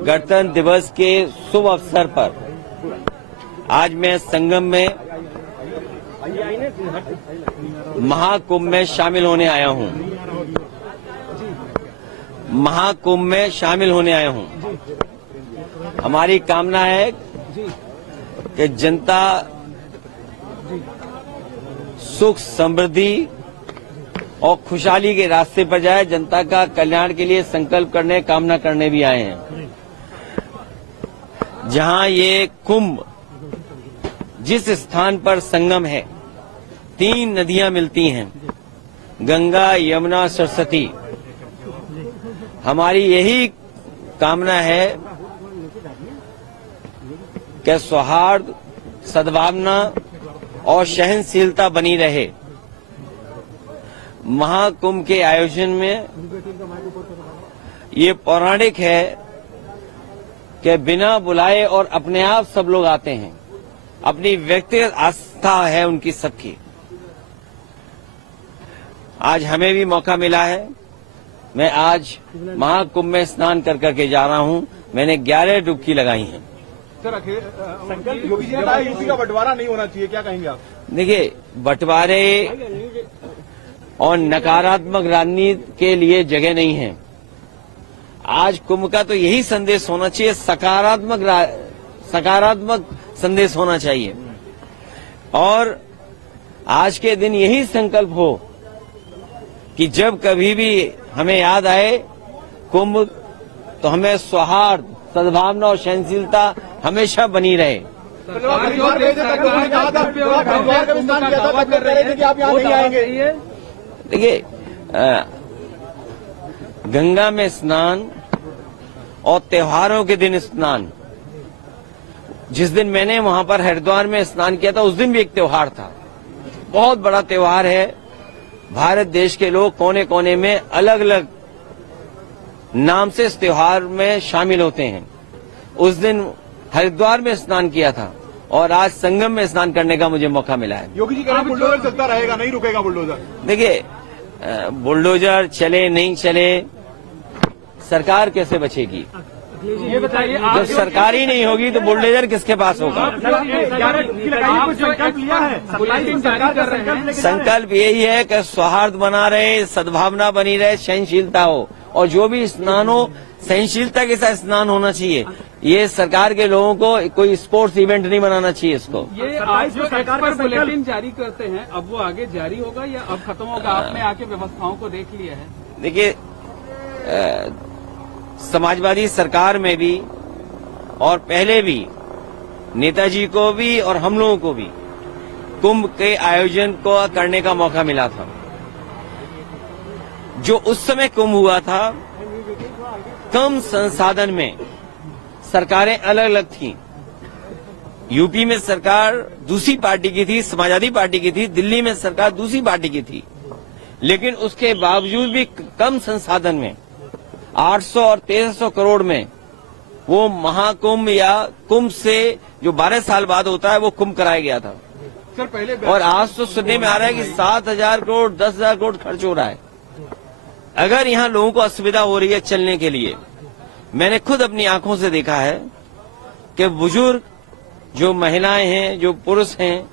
गणतंत्र दिवस के शुभ अवसर पर आज मैं संगम में महाकुंभ में शामिल होने आया हूं। महाकुंभ में शामिल होने आया हूं। हमारी कामना है कि जनता सुख समृद्धि और खुशहाली के रास्ते पर जाए। जनता का कल्याण के लिए संकल्प करने, कामना करने भी आए हैं। जहां ये कुंभ, जिस स्थान पर संगम है, 3 नदियां मिलती हैं, गंगा, यमुना, सरस्वती। हमारी यही कामना है कि सौहार्द, सद्भावना और सहनशीलता बनी रहे। महाकुंभ के आयोजन में ये पौराणिक है कि बिना बुलाए और अपने आप सब लोग आते हैं। अपनी व्यक्तिगत आस्था है उनकी सबकी। आज हमें भी मौका मिला है। मैं आज महाकुंभ में स्नान कर करके जा रहा हूं। मैंने 11 डुबकी लगाई हैं। सर, योगी जी ने कहा यूपी का बंटवारा नहीं होना चाहिए, क्या कहेंगे आप? देखिए, बंटवारे और नकारात्मक राजनीति के लिए जगह नहीं है। आज कुंभ का तो यही संदेश होना चाहिए, सकारात्मक संदेश होना चाहिए। और आज के दिन यही संकल्प हो कि जब कभी भी हमें याद आए कुंभ, तो हमें सौहार्द, सद्भावना और सहनशीलता हमेशा बनी रहे। देखिए, गंगा में स्नान और त्योहारों के दिन स्नान, जिस दिन मैंने वहां पर हरिद्वार में स्नान किया था, उस दिन भी एक त्योहार था। बहुत बड़ा त्योहार है। भारत देश के लोग कोने कोने में अलग अलग नाम से इस त्योहार में शामिल होते हैं। उस दिन हरिद्वार में स्नान किया था और आज संगम में स्नान करने का मुझे मौका मिला है। योगी जी कह रहे हैं बुलडोजर चलता रहेगा, नहीं रुकेगा बुलडोजर। देखिए, बुलडोजर चले नहीं चले, सरकार कैसे बचेगी? ये बताइए, जब सरकार ही नहीं होगी तो बुलडोजर किसके पास होगा? संकल्प यही है कि सौहार्द बना रहे, सद्भावना बनी रहे, सहनशीलता हो, और जो भी स्नान हो सहनशीलता के साथ स्नान होना चाहिए। ये सरकार के लोगों को कोई स्पोर्ट्स इवेंट नहीं बनाना चाहिए इसको। ये आज जो सरकार पर बुलेटिन जारी करते हैं, अब वो आगे जारी होगा या अब खत्म होगा? आपने आके व्यवस्थाओं को देख लिया है? देखिए, समाजवादी सरकार में भी और पहले भी नेताजी को भी और हम लोगों को भी कुंभ के आयोजन को करने का मौका मिला था। जो उस समय कुंभ हुआ था, कम संसाधन में सरकारें अलग अलग थीं। यूपी में सरकार दूसरी पार्टी की थी, समाजवादी पार्टी की थी। दिल्ली में सरकार दूसरी पार्टी की थी। लेकिन उसके बावजूद भी कम संसाधन में 800 और 1300 करोड़ में वो महाकुंभ या कुंभ से जो 12 साल बाद होता है, वो कुंभ कराया गया था। सर, पहले और आज तो सुनने में आ रहा है कि 7,000 करोड़ 10,000 करोड़ खर्च हो रहा है। अगर यहाँ लोगों को असुविधा हो रही है चलने के लिए, मैंने खुद अपनी आंखों से देखा है कि बुजुर्ग, जो महिलाएं हैं, जो पुरुष हैं,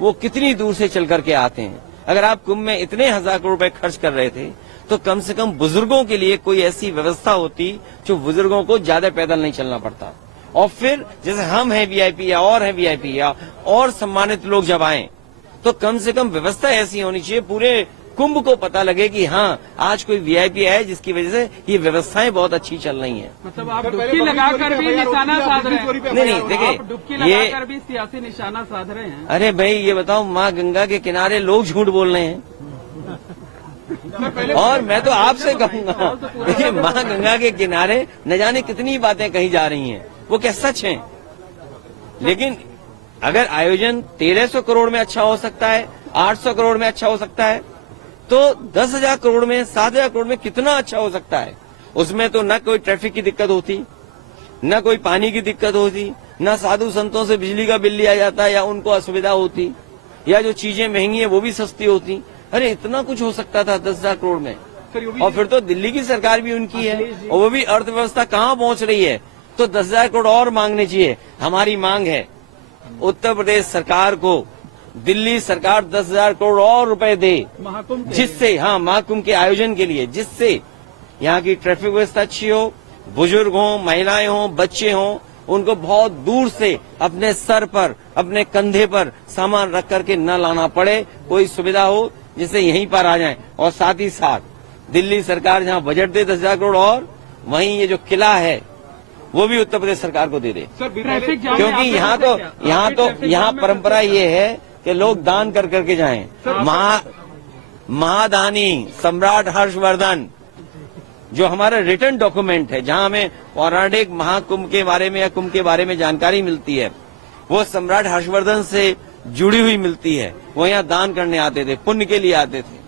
वो कितनी दूर से चल करके आते हैं। अगर आप कुंभ में इतने 1000 करोड़ रुपए खर्च कर रहे थे, तो कम से कम बुजुर्गों के लिए कोई ऐसी व्यवस्था होती जो बुजुर्गों को ज्यादा पैदल नहीं चलना पड़ता। और फिर जैसे हम हैं वीआईपी या और हैं वीआईपी या और सम्मानित लोग जब आए, तो कम से कम व्यवस्था ऐसी होनी चाहिए, पूरे कुंभ को पता लगे कि हाँ, आज कोई वीआईपी है, जिसकी वजह से ये व्यवस्थाएं बहुत अच्छी चल रही हैं। मतलब आप डुबकी लगाकर भी निशाना साध रहे हैं? नहीं, देखिए, डुबकी लगाकर भी सियासी निशाना साध रहे हैं। अरे भाई, ये बताओ, माँ गंगा के किनारे लोग झूठ बोल रहे हैं। और मैं तो आपसे कहूंगा, देखिए, माँ गंगा के किनारे न जाने कितनी बातें कही जा रही हैं, वो क्या सच हैं? लेकिन अगर आयोजन 1300 करोड़ में अच्छा हो सकता है, 800 करोड़ में अच्छा हो सकता है, तो 10,000 करोड़ में, 7,000 करोड़ में कितना अच्छा हो सकता है। उसमें तो न कोई ट्रैफिक की दिक्कत होती, न कोई पानी की दिक्कत होती, न साधु संतों से बिजली का बिल लिया जाता या उनको असुविधा होती, या जो चीजें महंगी है वो भी सस्ती होती। अरे, इतना कुछ हो सकता था 10,000 करोड़ में। और फिर तो दिल्ली की सरकार भी उनकी है, और वो भी अर्थव्यवस्था कहाँ पहुंच रही है। तो 10,000 करोड़ और मांगने चाहिए। हमारी मांग है उत्तर प्रदेश सरकार को दिल्ली सरकार 10,000 करोड़ और रुपए दे, महाकुंभ के जिससे महाकुंभ के आयोजन के लिए, जिससे यहाँ की ट्रैफिक व्यवस्था अच्छी हो, बुजुर्ग हों, महिलाएं हों, बच्चे हों, उनको बहुत दूर से अपने सर पर, अपने कंधे पर सामान रख करके न लाना पड़े, कोई सुविधा हो जिससे यहीं पर आ जाएं। और साथ ही साथ दिल्ली सरकार जहाँ बजट दे 10,000 करोड़ और, वहीं ये जो किला है वो भी उत्तर प्रदेश सरकार को दे दे। ट्रैफिक जाम में क्योंकि आपने यहाँ परंपरा ये है कि लोग दान कर करके जाएं। महादानी सम्राट हर्षवर्धन जो हमारा रिटर्न डॉक्यूमेंट है, जहां हमें पौराणिक महाकुंभ के बारे में या कुंभ के बारे में जानकारी मिलती है, वो सम्राट हर्षवर्धन से जुड़ी हुई मिलती है। वो यहाँ दान करने आते थे, पुण्य के लिए आते थे।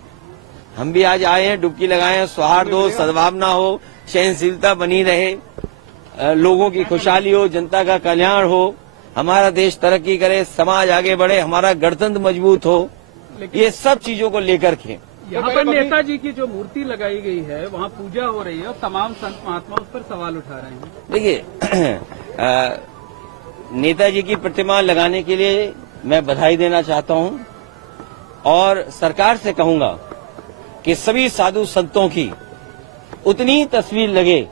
हम भी आज आए हैं, डुबकी लगाए हैं, सौहार्द हो, सद्भावना हो, सहनशीलता बनी रहे, लोगों की खुशहाली हो, जनता का कल्याण हो, हमारा देश तरक्की करे, समाज आगे बढ़े, हमारा गणतंत्र मजबूत हो, ये सब चीजों को लेकर के यहाँ पर नेताजी की जो मूर्ति लगाई गई है वहाँ पूजा हो रही है और तमाम संत महात्मा उस पर सवाल उठा रहे हैं। देखिए, नेताजी की प्रतिमा लगाने के लिए मैं बधाई देना चाहता हूं और सरकार से कहूंगा कि सभी साधु संतों की उतनी तस्वीर लगे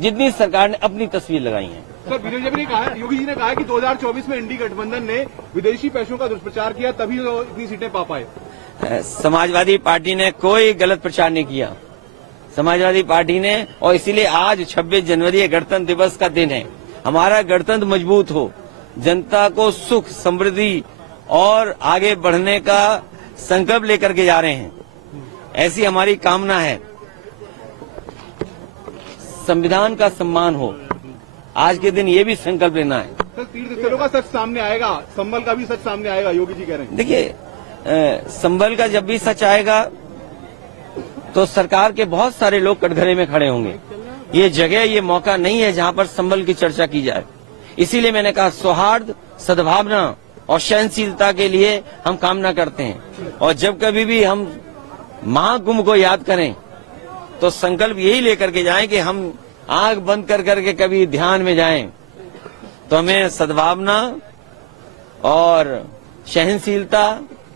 जितनी सरकार ने अपनी तस्वीर लगाई है। सर, बीजेपी ने कहा, योगी जी ने कहा कि 2024 में इंडी गठबंधन ने विदेशी पैसों का दुष्प्रचार किया, तभी वो इतनी सीटें पा पाए। समाजवादी पार्टी ने कोई गलत प्रचार नहीं किया। समाजवादी पार्टी ने, और इसीलिए आज 26 जनवरी गणतंत्र दिवस का दिन है, हमारा गणतंत्र मजबूत हो, जनता को सुख, समृद्धि और आगे बढ़ने का संकल्प लेकर के जा रहे हैं, ऐसी हमारी कामना है। संविधान का सम्मान हो, आज के दिन ये भी संकल्प लेना है। सर, तीर्थ स्थलों का सच सामने आएगा, संभल का भी सच सामने आएगा, योगी जी कह रहे हैं। देखिए, संभल का जब भी सच आएगा तो सरकार के बहुत सारे लोग कटघरे में खड़े होंगे। ये जगह, ये मौका नहीं है जहां पर संभल की चर्चा की जाए। इसीलिए मैंने कहा, सौहार्द, सद्भावना और सहनशीलता के लिए हम कामना करते हैं। और जब कभी भी हम महाकुंभ को याद करें तो संकल्प यही लेकर के जाएं कि हम आंख बंद कर करके कभी ध्यान में जाएं तो हमें सद्भावना और सहनशीलता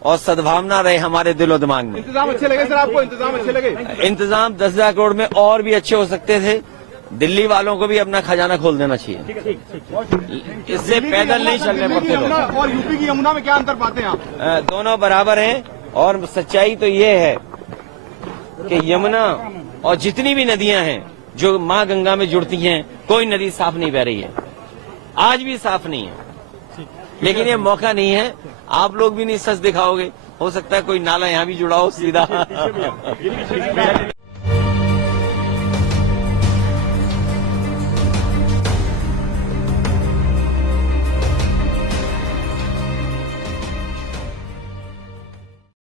और सद्भावना रहे हमारे दिलो दिमाग में। इंतजाम अच्छे लगे सर आपको? इंतजाम अच्छे लगे? इंतजाम 10,000 करोड़ में और भी अच्छे हो सकते थे। दिल्ली वालों को भी अपना खजाना खोल देना चाहिए। इससे पैदल नहीं चलने पड़ते लोग। और यूपी की यमुना में क्या अंतर पाते हैं आप? दोनों बराबर हैं और सच्चाई तो ये है कि यमुना और जितनी भी नदियां हैं जो माँ गंगा में जुड़ती हैं, कोई नदी साफ नहीं बह रही है, आज भी साफ नहीं है। लेकिन ये मौका नहीं है, आप लोग भी नहीं सच दिखाओगे, हो सकता है कोई नाला यहाँ भी जुड़ा हो सीधा।